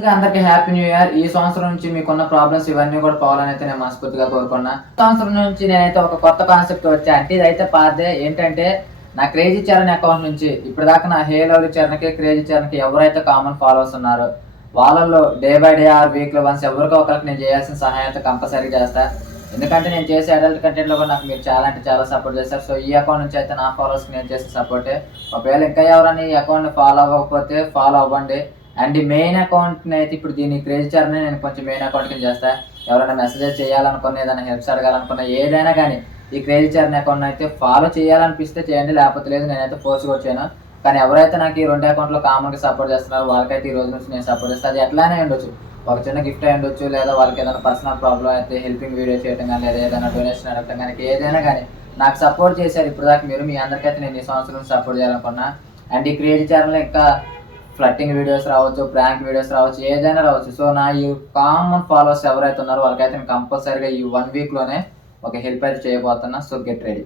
అందరికి happy new year. ఈ సంవత్సరం నుంచి మీకున్న ప్రాబ్లమ్స్ ఇవన్నీ కూడా పోవాలని అయితే నేను మనస్ఫూర్తిగా కోరుకున్నా. సంవత్సరం నుంచి నేనైతే ఒక కొత్త కాన్సెప్ట్ వచ్చా. అంటే ఇదైతే పాతదే. ఏంటంటే నా క్రేజీ చరణ్ అకౌంట్ నుంచి ఇప్పటిదాకా నా హే లవ్లీ చరణ్కి క్రేజీ చరణ్కి ఎవరైతే కామన్ ఫాలోవర్స్ ఉన్నారో వాళ్ళల్లో డే బై డే ఆర్ వీక్లో వన్స్ ఎవరికో ఒకరికి నేను చేయాల్సిన సహాయం అయితే కంపల్సరీ చేస్తా. ఎందుకంటే నేను చేసే అడల్ట్ కంటెంట్లో కూడా నాకు మీరు చాలా అంటే చాలా సపోర్ట్ చేస్తారు. సో ఈ అకౌంట్ నుంచి అయితే నా ఫాలోవర్స్కి నేను చేసే సపోర్టే. ఒకవేళ ఇంకా ఎవరైనా ఈ అకౌంట్ని ఫాలో అవ్వకపోతే ఫాలో అవ్వండి. అండ్ ఈ మెయిన్ అకౌంట్ని అయితే ఇప్పుడు దీన్ని క్రేజీ చరణ్ నేను కొంచెం మెయిన్ అకౌంట్ కింద చేస్తా. ఎవరైనా మెసేజెస్ చేయాలనుకున్న, ఏదైనా హెల్ప్స్ అడగాలనుకున్న, ఏదైనా కానీ ఈ క్రేజీ చరణ్ అకౌంట్ అయితే ఫాలో చేయాలనిపిస్తే చేయండి, లేకపోతే లేదు. నేనైతే ఫోర్స్ వచ్చాను. కానీ ఎవరైతే నాకు ఈ రెండు అకౌంట్లో కామన్గా సపోర్ట్ చేస్తున్నారో వాళ్ళకైతే ఈ రోజు నుంచి నేను సపోర్ట్ చేస్తాను. అది ఎట్లానే ఉండొచ్చు, ఒక చిన్న గిఫ్ట్ అయి ఉండొచ్చు, లేదా వాళ్ళకి ఏదైనా పర్సనల్ ప్రాబ్లం అయితే హెల్పింగ్ వీడియో చేయడం కానీ, లేదా ఏదైనా డొనేషన్ అడగటం కానీ, ఏదైనా కానీ నాకు సపోర్ట్ చేశారు ఇప్పుడు దాకా మీరు. మీ అందరికైతే నేను ఈ సంవత్సరం సపోర్ట్ చేయాలనుకున్నా. అండ్ ఈ క్రేజీ ఛానల్ ఇంకా ఫ్లట్టింగ్ వీడియోస్ రావచ్చు, ప్రాంక్ వీడియోస్ రావచ్చు, ఏదైనా రావచ్చు. సో నా ఈ కామన్ ఫాలోవర్స్ ఎవరైతే ఉన్నారో వాళ్ళకైతే నేను కంపల్సరీగా ఈ 1 వీక్లోనే ఒక హెల్ప్ అయితే చేయబోతున్నా. So get ready.